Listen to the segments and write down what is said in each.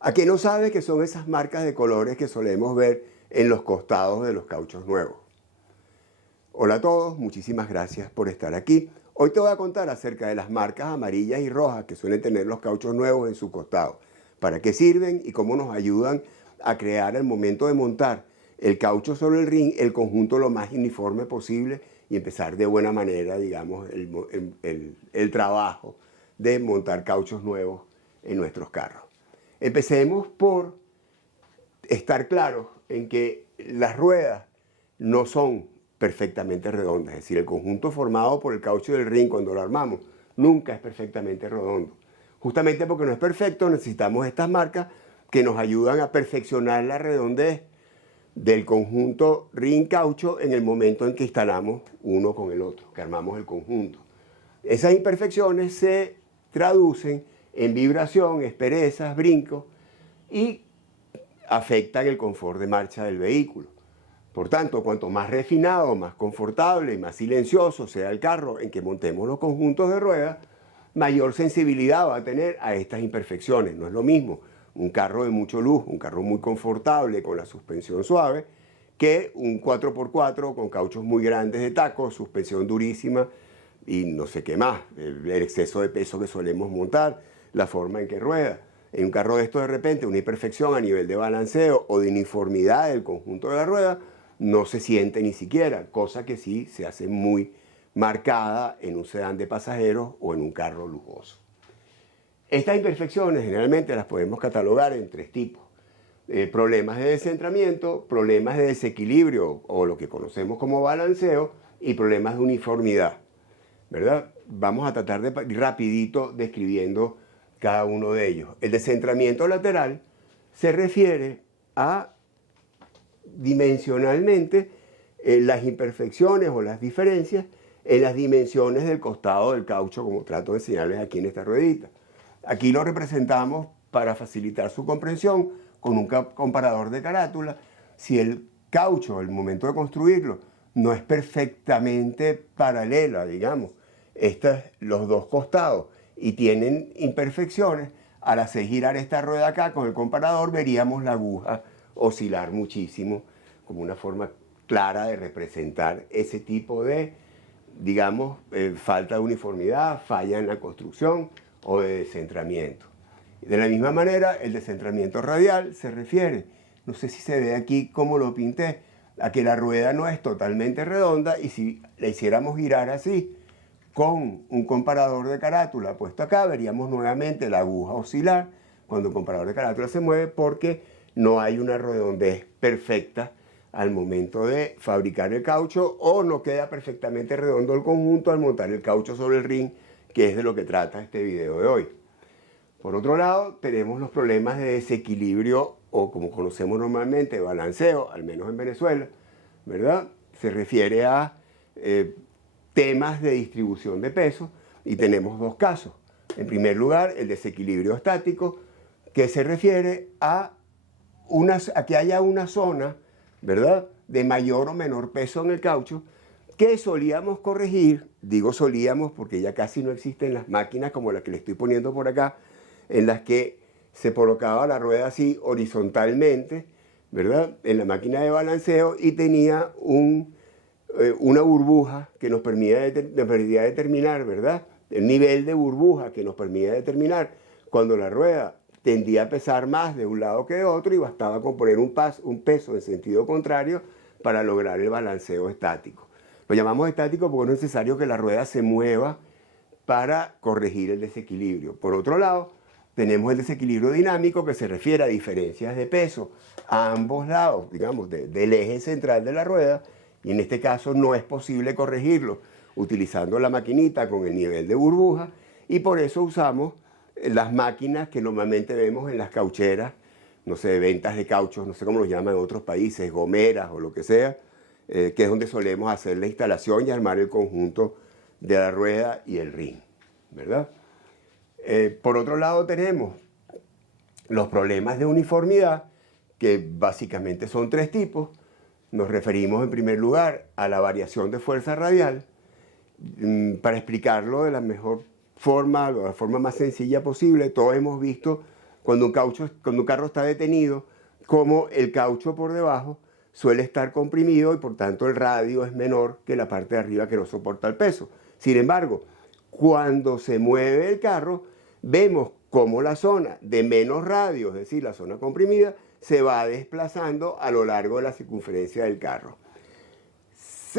¿A qué no sabe que son esas marcas de colores que solemos ver en los costados de los cauchos nuevos? Hola a todos, muchísimas gracias por estar aquí. Hoy te voy a contar acerca de las marcas amarillas y rojas que suelen tener los cauchos nuevos en su costado, para qué sirven y cómo nos ayudan a crear al momento de montar el caucho sobre el ring, el conjunto lo más uniforme posible y empezar de buena manera, digamos, el trabajo de montar cauchos nuevos en nuestros carros. Empecemos por estar claros en que las ruedas no son perfectamente redondas, es decir, el conjunto formado por el caucho del ring cuando lo armamos nunca es perfectamente redondo. Justamente porque no es perfecto necesitamos estas marcas que nos ayudan a perfeccionar la redondez del conjunto ring-caucho en el momento en que instalamos uno con el otro, que armamos el conjunto. Esas imperfecciones se traducen en vibración, asperezas, brincos y afectan el confort de marcha del vehículo. Por tanto, cuanto más refinado, más confortable y más silencioso sea el carro en que montemos los conjuntos de ruedas, mayor sensibilidad va a tener a estas imperfecciones. No es lo mismo un carro de mucho lujo, un carro muy confortable con la suspensión suave, que un 4x4 con cauchos muy grandes de taco, suspensión durísima y no sé qué más, el exceso de peso que solemos montar, la forma en que rueda. En un carro de esto de repente una imperfección a nivel de balanceo o de uniformidad del conjunto de la rueda no se siente ni siquiera, cosa que sí se hace muy marcada en un sedán de pasajeros o en un carro lujoso. Estas imperfecciones generalmente las podemos catalogar en tres tipos. Problemas de descentramiento, problemas de desequilibrio o lo que conocemos como balanceo y problemas de uniformidad, ¿verdad? Vamos a tratar de ir rapidito describiendo cada uno de ellos. El descentramiento lateral se refiere a dimensionalmente las imperfecciones o las diferencias en las dimensiones del costado del caucho, como trato de enseñarles aquí en esta ruedita. Aquí lo representamos para facilitar su comprensión con un comparador de carátula. Si el caucho, al momento de construirlo, no es perfectamente paralela, digamos, los dos costados y tienen imperfecciones, al hacer girar esta rueda acá con el comparador veríamos la aguja oscilar muchísimo, como una forma clara de representar ese tipo de, digamos, falta de uniformidad, falla en la construcción o de descentramiento. De la misma manera, el descentramiento radial se refiere, no sé si se ve aquí como lo pinté, a que la rueda no es totalmente redonda y si la hiciéramos girar así, con un comparador de carátula puesto acá, veríamos nuevamente la aguja oscilar cuando el comparador de carátula se mueve porque no hay una redondez perfecta al momento de fabricar el caucho o no queda perfectamente redondo el conjunto al montar el caucho sobre el ring, que es de lo que trata este video de hoy. Por otro lado, tenemos los problemas de desequilibrio o como conocemos normalmente, balanceo, al menos en Venezuela, ¿verdad? Se refiere a temas de distribución de peso y tenemos dos casos. En primer lugar, el desequilibrio estático, que se refiere a que haya una zona, ¿verdad?, de mayor o menor peso en el caucho que solíamos corregir, digo solíamos porque ya casi no existen las máquinas como la que le estoy poniendo por acá, en las que se colocaba la rueda así horizontalmente, ¿verdad?, en la máquina de balanceo y tenía una burbuja que nos permitía determinar, ¿verdad?, el nivel de burbuja que nos permitía determinar cuando la rueda tendía a pesar más de un lado que de otro y bastaba con poner un peso en sentido contrario para lograr el balanceo estático. Lo llamamos estático porque no es necesario que la rueda se mueva para corregir el desequilibrio. Por otro lado, tenemos el desequilibrio dinámico que se refiere a diferencias de peso a ambos lados, digamos, del eje central de la rueda, y en este caso no es posible corregirlo utilizando la maquinita con el nivel de burbuja y por eso usamos las máquinas que normalmente vemos en las caucheras, no sé, ventas de cauchos, no sé cómo los llaman en otros países, gomeras o lo que sea, que es donde solemos hacer la instalación y armar el conjunto de la rueda y el ring, ¿verdad? Por otro lado tenemos los problemas de uniformidad, que básicamente son tres tipos. Nos referimos en primer lugar a la variación de fuerza radial. Para explicarlo de la mejor forma, la forma más sencilla posible, todos hemos visto cuando un carro está detenido, como el caucho por debajo suele estar comprimido y por tanto el radio es menor que la parte de arriba que no soporta el peso. Sin embargo, cuando se mueve el carro, vemos cómo la zona de menos radio, es decir, la zona comprimida, se va desplazando a lo largo de la circunferencia del carro.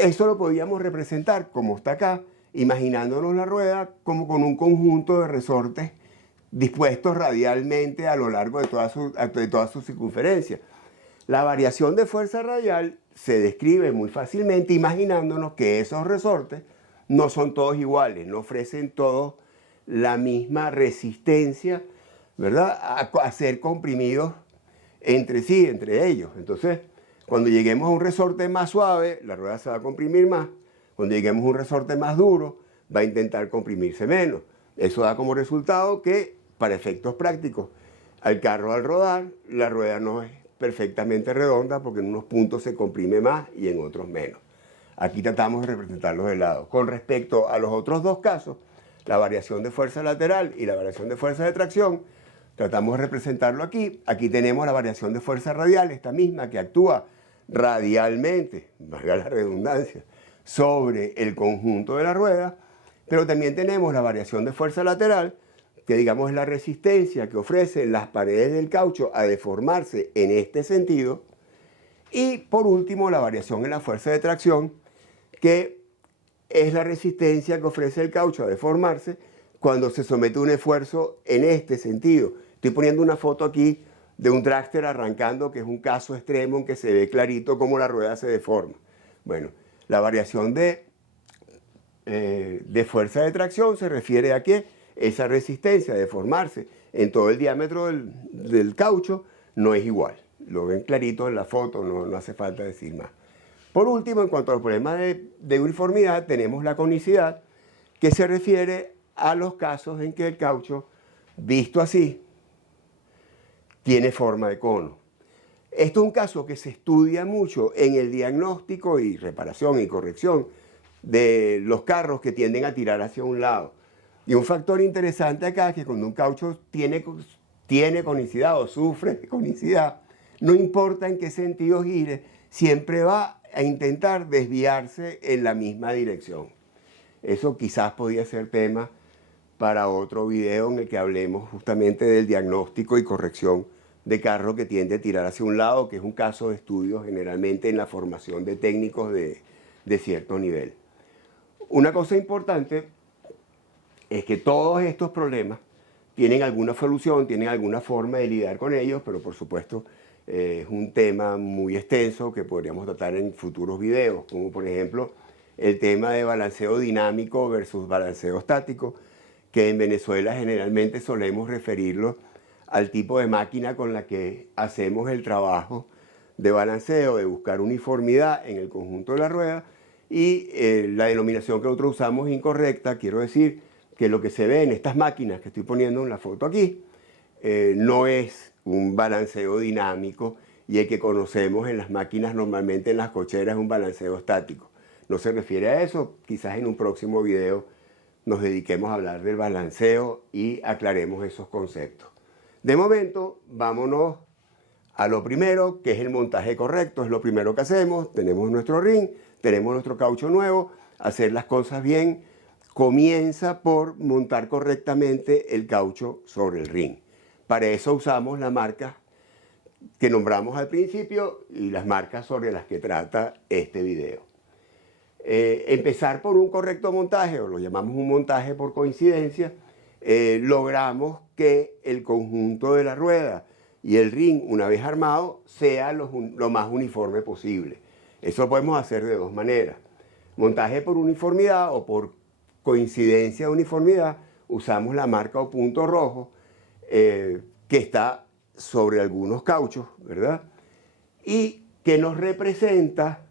Eso lo podíamos representar, como está acá, imaginándonos la rueda como con un conjunto de resortes dispuestos radialmente a lo largo de toda su circunferencia. La variación de fuerza radial se describe muy fácilmente imaginándonos que esos resortes no son todos iguales, no ofrecen todos la misma resistencia, ¿verdad?, a ser comprimidos entre sí, entre ellos. Entonces, cuando lleguemos a un resorte más suave, la rueda se va a comprimir más. Cuando lleguemos a un resorte más duro, va a intentar comprimirse menos. Eso da como resultado que, para efectos prácticos, al carro al rodar, la rueda no es perfectamente redonda porque en unos puntos se comprime más y en otros menos. Aquí tratamos de representarlos de lado. Con respecto a los otros dos casos, la variación de fuerza lateral y la variación de fuerza de tracción, tratamos de representarlo aquí. Aquí tenemos la variación de fuerza radial, esta misma que actúa radialmente, valga la redundancia, sobre el conjunto de la rueda, pero también tenemos la variación de fuerza lateral, que digamos es la resistencia que ofrecen las paredes del caucho a deformarse en este sentido, y por último la variación en la fuerza de tracción, que es la resistencia que ofrece el caucho a deformarse cuando se somete a un esfuerzo en este sentido. Estoy poniendo una foto aquí de un dragster arrancando, que es un caso extremo en que se ve clarito cómo la rueda se deforma. Bueno, la variación de fuerza de tracción se refiere a que esa resistencia a deformarse en todo el diámetro del caucho no es igual. Lo ven clarito en la foto, no hace falta decir más. Por último, en cuanto al problema de uniformidad, tenemos la conicidad, que se refiere a los casos en que el caucho, visto así, tiene forma de cono. Esto es un caso que se estudia mucho en el diagnóstico y reparación y corrección de los carros que tienden a tirar hacia un lado. Y un factor interesante acá es que cuando un caucho tiene conicidad o sufre de conicidad, no importa en qué sentido gire, siempre va a intentar desviarse en la misma dirección. Eso quizás podría ser tema para otro video en el que hablemos justamente del diagnóstico y corrección de carro que tiende a tirar hacia un lado, que es un caso de estudio generalmente en la formación de técnicos de cierto nivel. Una cosa importante es que todos estos problemas tienen alguna solución, tienen alguna forma de lidiar con ellos, pero por supuesto es un tema muy extenso que podríamos tratar en futuros videos, como por ejemplo el tema de balanceo dinámico versus balanceo estático, que en Venezuela generalmente solemos referirlo al tipo de máquina con la que hacemos el trabajo de balanceo, de buscar uniformidad en el conjunto de la rueda, y la denominación que nosotros usamos es incorrecta. Quiero decir que lo que se ve en estas máquinas que estoy poniendo en la foto aquí no es un balanceo dinámico, y el que conocemos en las máquinas normalmente en las cocheras es un balanceo estático. No se refiere a eso. Quizás en un próximo video nos dediquemos a hablar del balanceo y aclaremos esos conceptos. De momento, vámonos a lo primero, que es el montaje correcto. Es lo primero que hacemos. Tenemos nuestro ring, tenemos nuestro caucho nuevo. Hacer las cosas bien comienza por montar correctamente el caucho sobre el ring. Para eso usamos la marca que nombramos al principio y las marcas sobre las que trata este video. Empezar por un correcto montaje, o lo llamamos un montaje por coincidencia, logramos que el conjunto de la rueda y el ring, una vez armado, sea lo más uniforme posible. Eso lo podemos hacer de dos maneras. Montaje por uniformidad o por coincidencia de uniformidad, usamos la marca o punto rojo que está sobre algunos cauchos, ¿verdad? Y que nos representa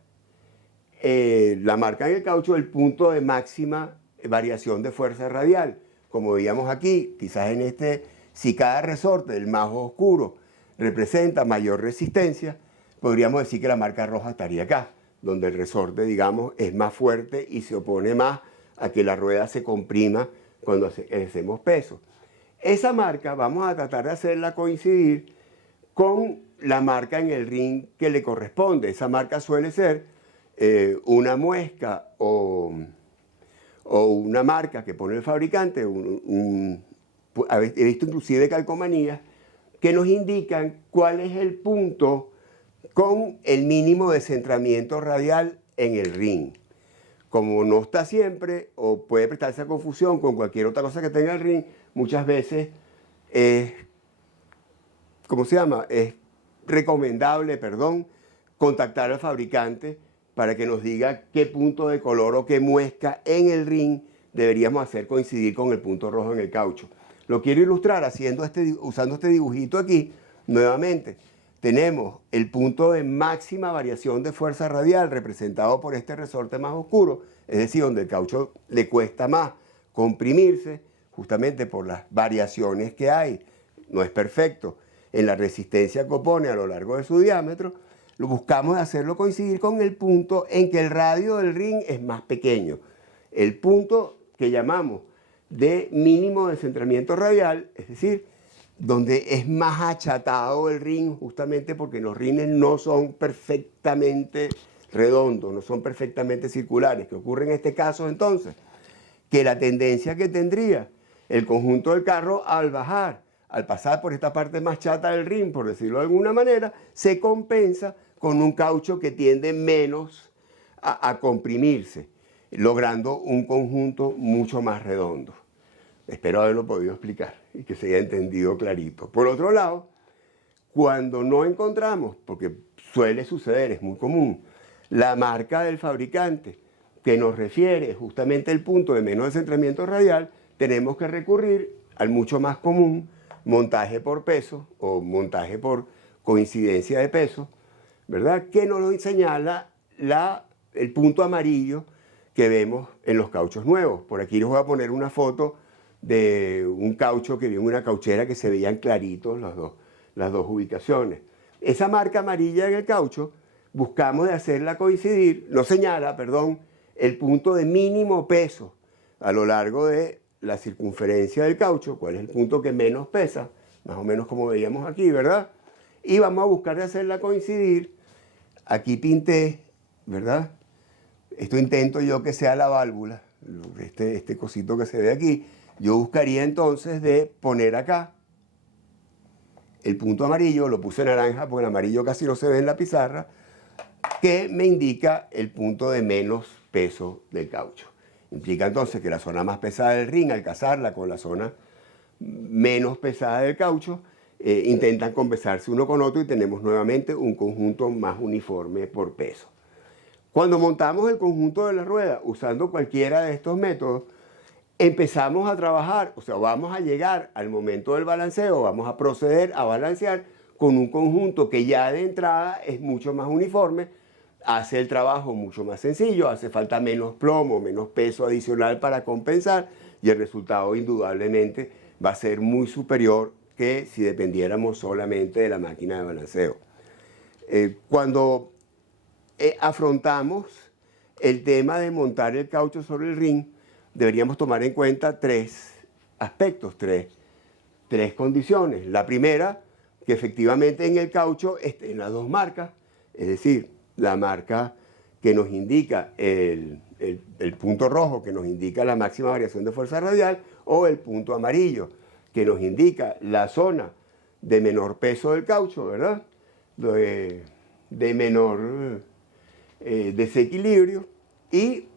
la marca en el caucho, el punto de máxima variación de fuerza radial. Como veíamos aquí, quizás en este, si cada resorte, el más oscuro, representa mayor resistencia, podríamos decir que la marca roja estaría acá, donde el resorte, digamos, es más fuerte y se opone más a que la rueda se comprima cuando hacemos peso. Esa marca vamos a tratar de hacerla coincidir con la marca en el ring que le corresponde. Esa marca suele ser una muesca o una marca que pone el fabricante, he visto inclusive calcomanías que nos indican cuál es el punto con el mínimo de centramiento radial en el ring. Como no está siempre, o puede prestarse a confusión con cualquier otra cosa que tenga el ring, muchas veces es, ¿cómo se llama? Es recomendable, contactar al fabricante para que nos diga qué punto de color o qué muesca en el ring deberíamos hacer coincidir con el punto rojo en el caucho. Lo quiero ilustrar usando este dibujito aquí, nuevamente. Tenemos el punto de máxima variación de fuerza radial representado por este resorte más oscuro, es decir, donde el caucho le cuesta más comprimirse, justamente por las variaciones que hay. No es perfecto en la resistencia que opone a lo largo de su diámetro. Lo buscamos hacerlo coincidir con el punto en que el radio del ring es más pequeño. El punto que llamamos de mínimo de centramiento radial, es decir, donde es más achatado el ring, justamente porque los rines no son perfectamente redondos, no son perfectamente circulares. ¿Qué ocurre en este caso entonces? Que la tendencia que tendría el conjunto del carro al bajar, al pasar por esta parte más chata del ring, por decirlo de alguna manera, se compensa con un caucho que tiende menos a comprimirse, logrando un conjunto mucho más redondo. Espero haberlo podido explicar y que se haya entendido clarito. Por otro lado, cuando no encontramos, porque suele suceder, es muy común, la marca del fabricante que nos refiere justamente el punto de menos centramiento radial, tenemos que recurrir al mucho más común montaje por peso o montaje por coincidencia de peso, ¿verdad? Que nos lo señala el punto amarillo que vemos en los cauchos nuevos. Por aquí les voy a poner una foto de un caucho que vi en una cauchera que se veían claritos las dos ubicaciones. Esa marca amarilla en el caucho buscamos de hacerla coincidir, el punto de mínimo peso a lo largo de la circunferencia del caucho, cuál es el punto que menos pesa, más o menos como veíamos aquí, ¿verdad? Y vamos a buscar de hacerla coincidir. Aquí pinté, ¿verdad? Esto intento yo que sea la válvula, este cosito que se ve aquí. Yo buscaría entonces de poner acá el punto amarillo, lo puse naranja porque el amarillo casi no se ve en la pizarra, que me indica el punto de menos peso del caucho. Implica entonces que la zona más pesada del ring, al casarla con la zona menos pesada del caucho, intentan compensarse uno con otro y tenemos nuevamente un conjunto más uniforme por peso. Cuando montamos el conjunto de la rueda usando cualquiera de estos métodos, empezamos a trabajar, o sea, vamos a llegar al momento del balanceo, vamos a proceder a balancear con un conjunto que ya de entrada es mucho más uniforme, hace el trabajo mucho más sencillo, hace falta menos plomo, menos peso adicional para compensar y el resultado indudablemente va a ser muy superior que si dependiéramos solamente de la máquina de balanceo. Cuando afrontamos el tema de montar el caucho sobre el ring, deberíamos tomar en cuenta tres aspectos, tres condiciones. La primera, que efectivamente en el caucho estén las dos marcas, es decir, la marca que nos indica el punto rojo, que nos indica la máxima variación de fuerza radial, o el punto amarillo, que nos indica la zona de menor peso del caucho, ¿verdad? De menor desequilibrio. Y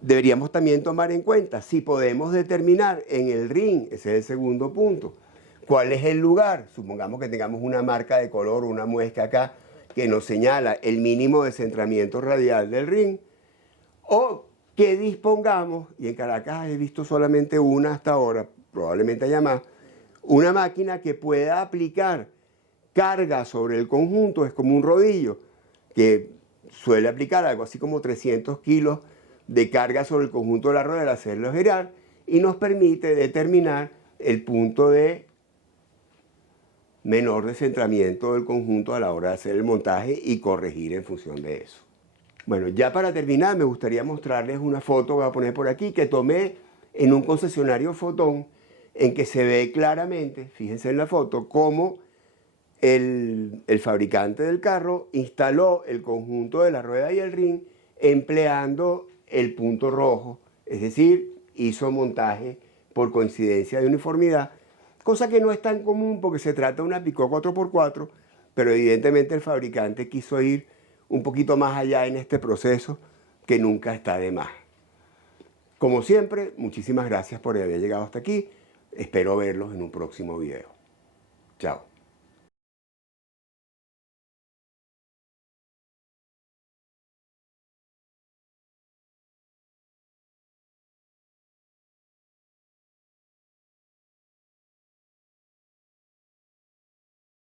deberíamos también tomar en cuenta si podemos determinar en el ring, ese es el segundo punto, cuál es el lugar. Supongamos que tengamos una marca de color, una muesca acá, que nos señala el mínimo de centramiento radial del ring, o que dispongamos, y en Caracas he visto solamente una hasta ahora, probablemente haya más, una máquina que pueda aplicar carga sobre el conjunto, es como un rodillo, que suele aplicar algo así como 300 kilos de carga sobre el conjunto de la rueda al hacerlo girar, y nos permite determinar el punto de menor descentramiento del conjunto a la hora de hacer el montaje y corregir en función de eso. Bueno, ya para terminar me gustaría mostrarles una foto que voy a poner por aquí que tomé en un concesionario Fotón, en que se ve claramente, fíjense en la foto, cómo el fabricante del carro instaló el conjunto de la rueda y el rin empleando el punto rojo, es decir, hizo montaje por coincidencia de uniformidad, cosa que no es tan común porque se trata de una Peugeot 4x4, pero evidentemente el fabricante quiso ir un poquito más allá en este proceso, que nunca está de más. Como siempre, muchísimas gracias por haber llegado hasta aquí. Espero verlos en un próximo video. Chao.